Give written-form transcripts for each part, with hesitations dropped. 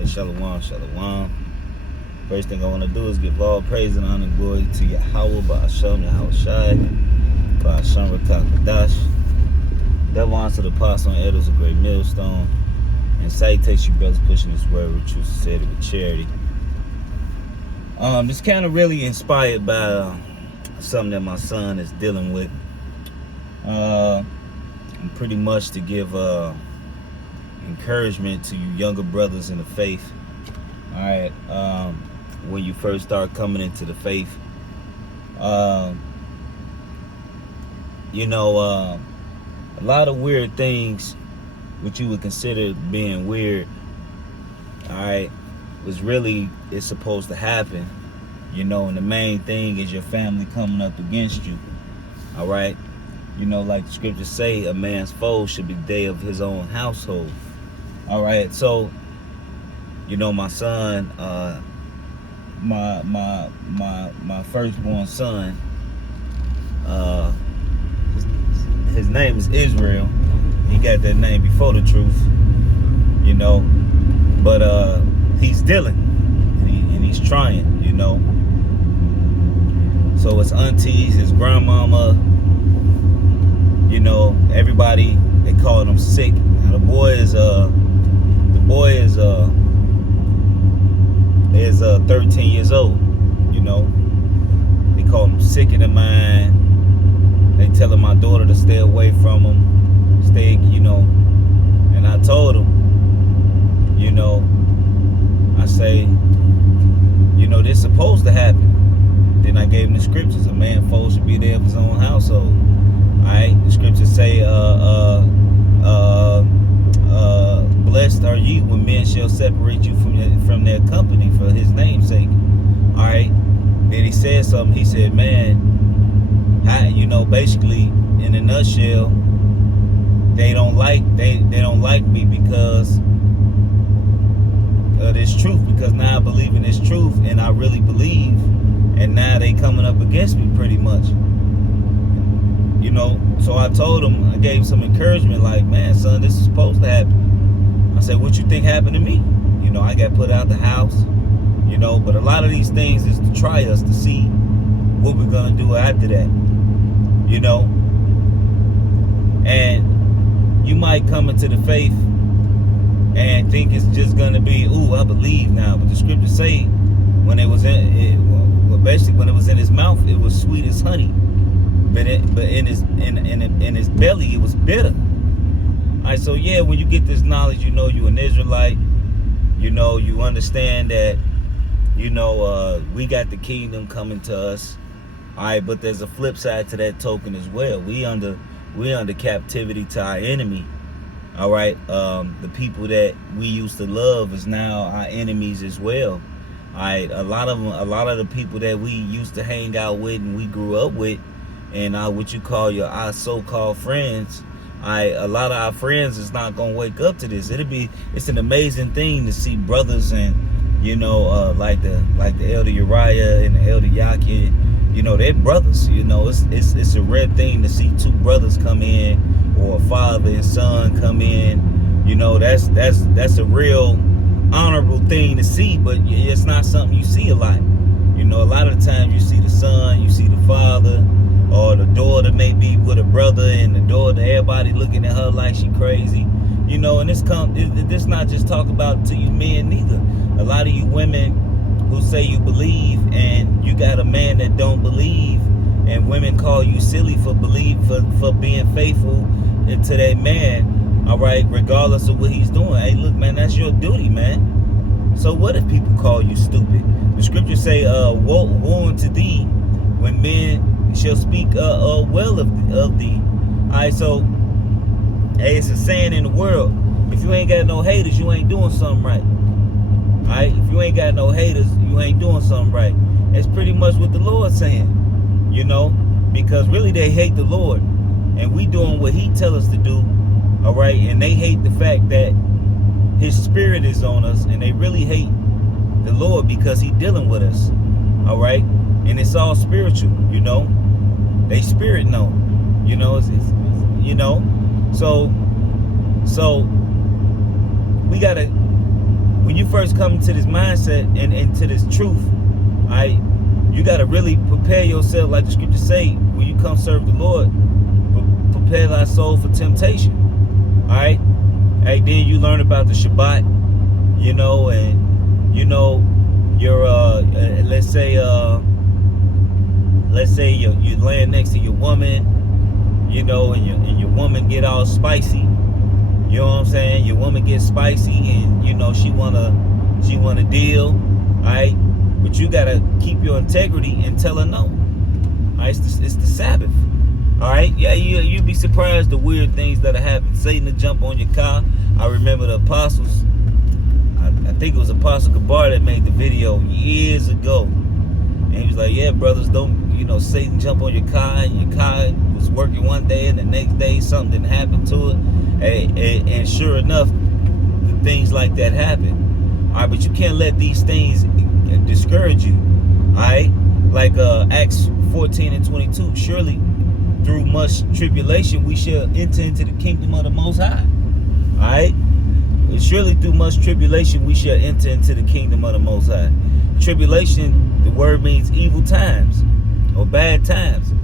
Hey, Shalom, Shalom. First thing I want to do is give all praise and honor and glory to Yahweh, Ba'ashem, Yahweh Shai, Ba'ashem, Rakakadash. Devil answer the apostle and elders a great millstone. And salutation, brothers, pushing this word with truth, said it with charity. It's kind of really inspired by something that my son is dealing with. Pretty much to give encouragement to you younger brothers in the faith. All right, when you first start coming into the faith, a lot of weird things, which you would consider being weird, all right, it's supposed to happen, and the main thing is your family coming up against you, all right? Like the scriptures say, a man's foe should be the day of his own household. All right, so my son, my firstborn son, his name is Israel. He got that name before the truth, but he's dealing, and he's trying, So his aunties, his grandmama, everybody, they called him sick. Now the boy is 13 years old. They call him sick in the mind. They telling my daughter to stay away from him, and I told him, I say, this supposed to happen. Then I gave him the scriptures. A man foe should be there of his own household. Alright, the scriptures say, blessed are you when men shall separate you from their company for his name's sake. Alright, then he said something. He said, man, basically in a nutshell, they don't like me because of this truth, because now I believe in this truth and I really believe, and now they coming up against me pretty much. So I told him, I gave him some encouragement, like, man, son, this is supposed to happen. I said, what you think happened to me? I got put out the house, but a lot of these things is to try us to see what we're going to do after that, and you might come into the faith and think it's just going to be, ooh, I believe now, but the scriptures say when it was in his mouth, it was sweet as honey. But in his belly, it was bitter. All right, so yeah, when you get this knowledge, you an Israelite. You understand that, we got the kingdom coming to us. All right, but there's a flip side to that token as well. We under captivity to our enemy. All right, the people that we used to love is now our enemies as well. All right, a lot of the people that we used to hang out with and we grew up with, and what you call our so-called friends, a lot of our friends is not gonna wake up to this. It's an amazing thing to see brothers and like the Elder Uriah and the Elder Yaki, they're brothers. It's a rare thing to see two brothers come in, or a father and son come in. That's a real honorable thing to see, but it's not something you see a lot. A lot of the times you see the son, you see the father, or the daughter may be with a brother, and the daughter, everybody looking at her like she crazy. And this not just talk about to you men neither. A lot of you women who say you believe, and you got a man that don't believe, and women call you silly for being faithful to that man, all right, regardless of what he's doing. Hey, look, man, that's your duty, man. So what if people call you stupid? The scriptures say, woe unto thee when men shall speak well of thee. All right, so hey, it's a saying in the world, if you ain't got no haters, you ain't doing something right. All right, if you ain't got no haters, you ain't doing something right. That's pretty much what the Lord's saying, because really they hate the Lord, and we doing what he tell us to do, all right, and they hate the fact that his spirit is on us, and they really hate the Lord because he dealing with us, all right, and it's all spiritual, they spirit know, so we gotta, when you first come into this mindset and into this truth, all right, you got to really prepare yourself, like the scriptures say, when you come serve the Lord, prepare thy soul for temptation. All right, hey, then you learn about the Shabbat, you know, and you know you're let's say you're laying next to your woman, you know, and your woman get all spicy. You know what I'm saying? Your woman gets spicy, and you know she wanna deal, all right? But you gotta keep your integrity and tell her no. All right, it's the Sabbath. All right, yeah, you'd be surprised the weird things that happen. Satan to jump on your car. I remember the apostles. I think it was Apostle Gabar that made the video years ago, and he was like, "Yeah, brothers, don't, you know, Satan jump on your car, and your car was working one day, and the next day something didn't happen to it, and sure enough, things like that happen. All right, but you can't let these things discourage you. All right, like Acts 14:22. Surely through much tribulation we shall enter into the kingdom of the Most High. All right. Surely through much tribulation we shall enter into the kingdom of the Most High. Tribulation, the word means evil times or bad times.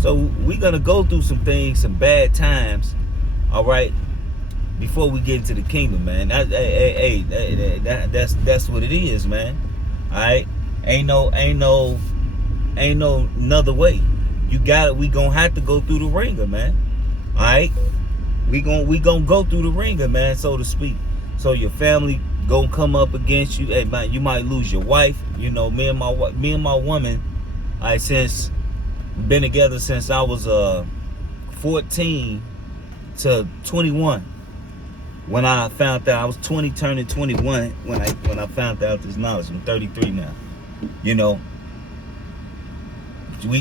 So we're gonna go through some things, some bad times, all right, before we get into the kingdom, man. That's what it is, man. All right, ain't no another way. You got it. We gonna have to go through the ringer, man. All right, we gonna go through the ringer, man, so to speak. So your family gonna come up against you. Hey, man, you might lose your wife. You know, me and my woman, I since been together since I was 14 to 21. When I found out, I was 20 turning 21 when I found out this knowledge. I'm 33 now. You know,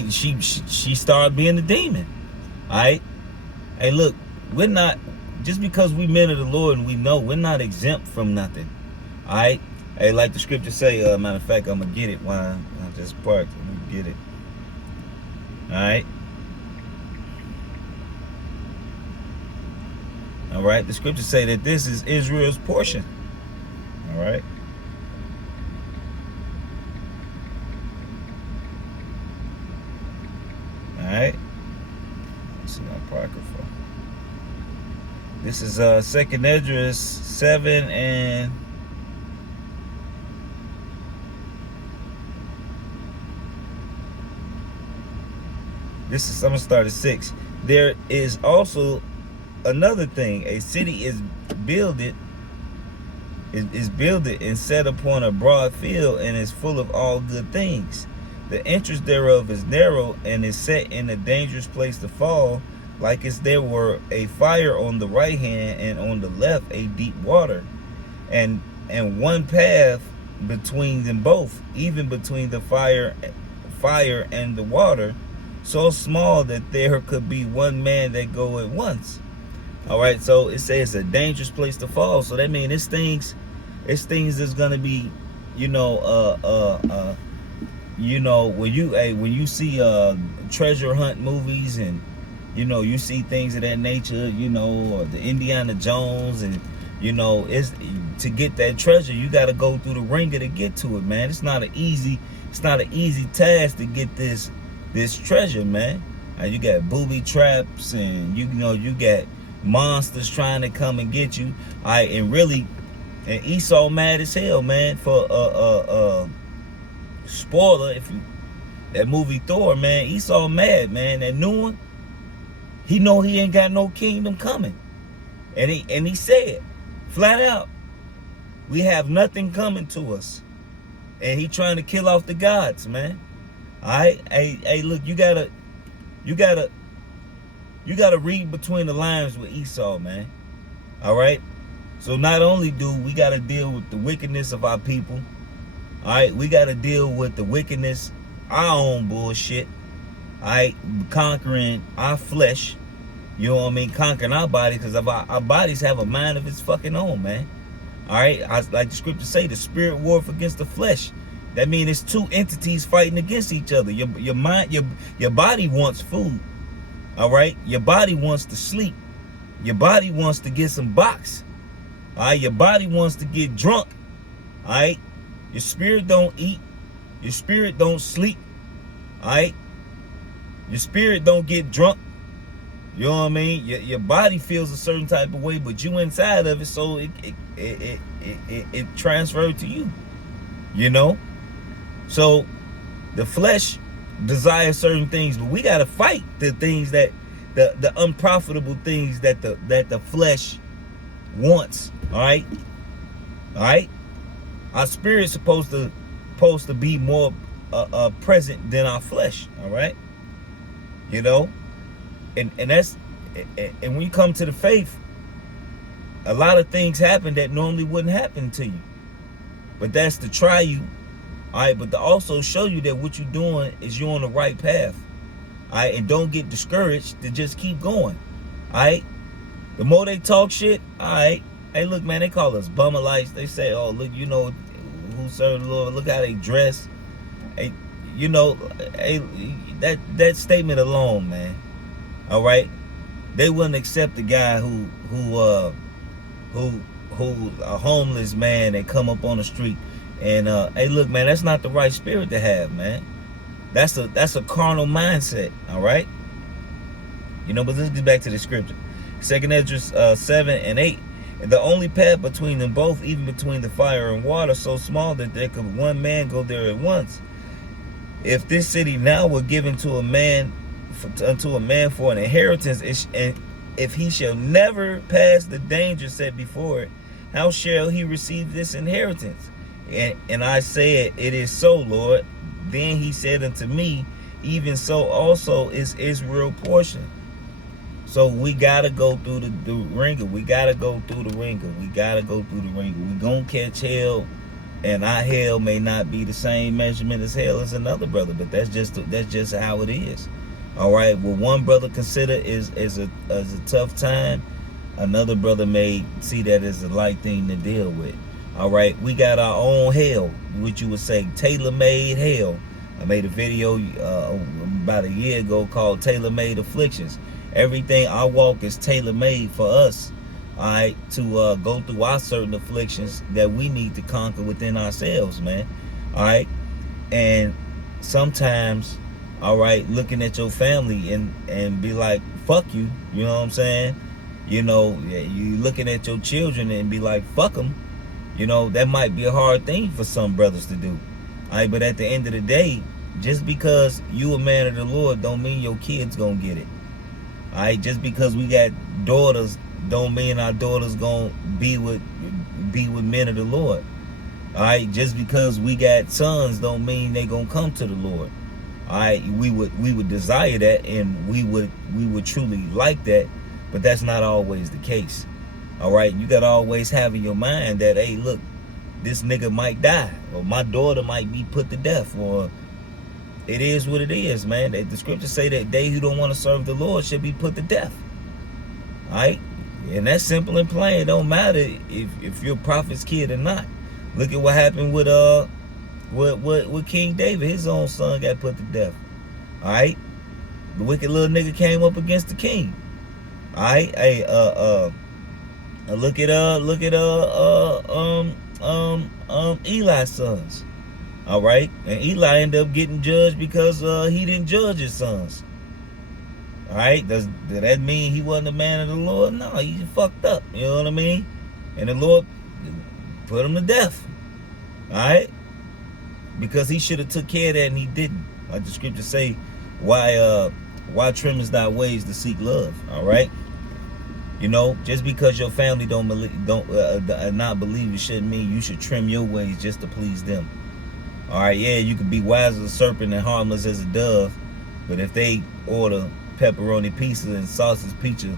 she started being a demon. All right. Hey, look, we're not, just because we men of the Lord and we know, we're not exempt from nothing. All right. Hey, like the scriptures say, matter of fact, I'm gonna get it while I just parked. I'm gonna get it. All right. All right. The scriptures say that this is Israel's portion. All right. All right. Let's see my apocrypha. This is 2nd Esdras 7 and this is, I'm gonna start at 6. There is also another thing. A city is builded and set upon a broad field, and is full of all good things. The entrance thereof is narrow, and is set in a dangerous place to fall, like as there were a fire on the right hand, and on the left a deep water, and one path between them both, even between the fire and the water, so small that there could be one man that go at once. All right, so it says a dangerous place to fall. So that means it's things that's gonna be, you know, when you see treasure hunt movies, and you know, you see things of that nature, you know, or the Indiana Jones, and you know, it's to get that treasure, you got to go through the ringer to get to it, man. It's not an easy task to get this treasure, man. You got booby traps, and you know, you got monsters trying to come and get you. All right, and Esau mad as hell, man, for spoiler, that movie Thor, man. Esau mad, man. That new one, he know he ain't got no kingdom coming, and he said flat out, we have nothing coming to us, and he trying to kill off the gods, man. All right, hey, look, you gotta read between the lines with Esau, man. All right, so not only do we gotta deal with the wickedness of our people, all right, we gotta deal with the wickedness, our own bullshit. All right, conquering our flesh. You know what I mean? Conquering our body, because our bodies have a mind of its fucking own, man. All right, like the scriptures say, the spirit warreth against the flesh. That means it's two entities fighting against each other. Your mind, your body wants food. All right, your body wants to sleep. Your body wants to get some box. All right, your body wants to get drunk. All right? Your spirit don't eat. Your spirit don't sleep. All right? Your spirit don't get drunk. You know what I mean? Your body feels a certain type of way, but you inside of it, so it transferred to you. You know? So the flesh desires certain things, but we gotta fight the things that the unprofitable things that the flesh wants. All right? All right? Our spirit's supposed to be more present than our flesh. All right? You know? And that's, and when you come to the faith, a lot of things happen that normally wouldn't happen to you. But that's to try you, all right, but to also show you that what you're doing is you're on the right path. All right, and don't get discouraged, to just keep going. All right? The more they talk shit, all right, hey, look, man, they call us bummerlights. They say, oh, look, you know who serve the Lord. Look how they dress. Hey, you know, hey, that statement alone, man. All right, they wouldn't accept the guy who a homeless man that come up on the street and hey, look, man, that's not the right spirit to have, man. That's a carnal mindset. All right, you know. But let's get back to the scripture. 2 Ezra 7 and 8. And the only path between them both, even between the fire and water, so small that there could one man go there at once. If this city now were given to a man, unto a man for an inheritance, and if he shall never pass the danger set before it, how shall he receive this inheritance? And I said, it is so, Lord. Then he said unto me, even so also is Israel portion. So we gotta go through the ringer. We gotta go through the ringer. We gotta go through the ringer. We gonna catch hell, and our hell may not be the same measurement as hell as another brother, but that's just how it is. All right. What one brother consider is a tough time, another brother may see that as a light thing to deal with. All right. We got our own hell, which you would say tailor-made hell. I made a video about a year ago called Tailor-Made Afflictions. Everything I walk is tailor-made for us, all right, to go through our certain afflictions that we need to conquer within ourselves, man. All right. And sometimes, all right, looking at your family and be like, fuck you, you know what I'm saying? You know, you looking at your children and be like, fuck them. You know, that might be a hard thing for some brothers to do. All right, but at the end of the day, just because you a man of the Lord don't mean your kids gonna get it. All right, just because we got daughters don't mean our daughters gonna be with men of the Lord. All right, just because we got sons don't mean they gonna come to the Lord. All right, we would desire that, and we would truly like that, but that's not always the case. All right, you gotta always have in your mind that, hey, look, this nigga might die, or my daughter might be put to death, or it is what it is, man. The scriptures say that they who don't want to serve the Lord should be put to death. All right, and that's simple and plain. It don't matter if you're a prophet's kid or not. Look at what happened with King David. His own son got put to death. All right, the wicked little nigga came up against the king. All right, hey, look at Eli's sons. All right, and Eli ended up getting judged because he didn't judge his sons. All right, does that mean he wasn't a man of the Lord? No, he fucked up. You know what I mean? And the Lord put him to death. All right, because he should have took care of that and he didn't. Like the scriptures say, why trimmest thy ways to seek love? All right. You know, just because your family don't not believe, it shouldn't mean you should trim your ways just to please them. All right, yeah, you could be wise as a serpent and harmless as a dove, but if they order pepperoni pizza and sausage pizza,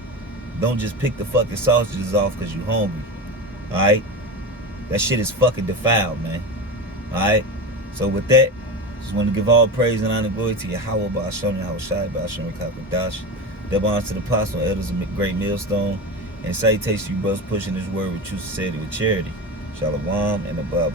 don't just pick the fucking sausages off because you're hungry. All right, that shit is fucking defiled, man. All right, so with that, just want to give all praise and honor and glory to Yahweh, Ba'ashem, Yahweh Shai, Ba'ashem, Rekakadash. Double honor to the apostle, elders of Great Millstone, and salutations to you brothers pushing this word with true sincerity, with charity. Shalom and above.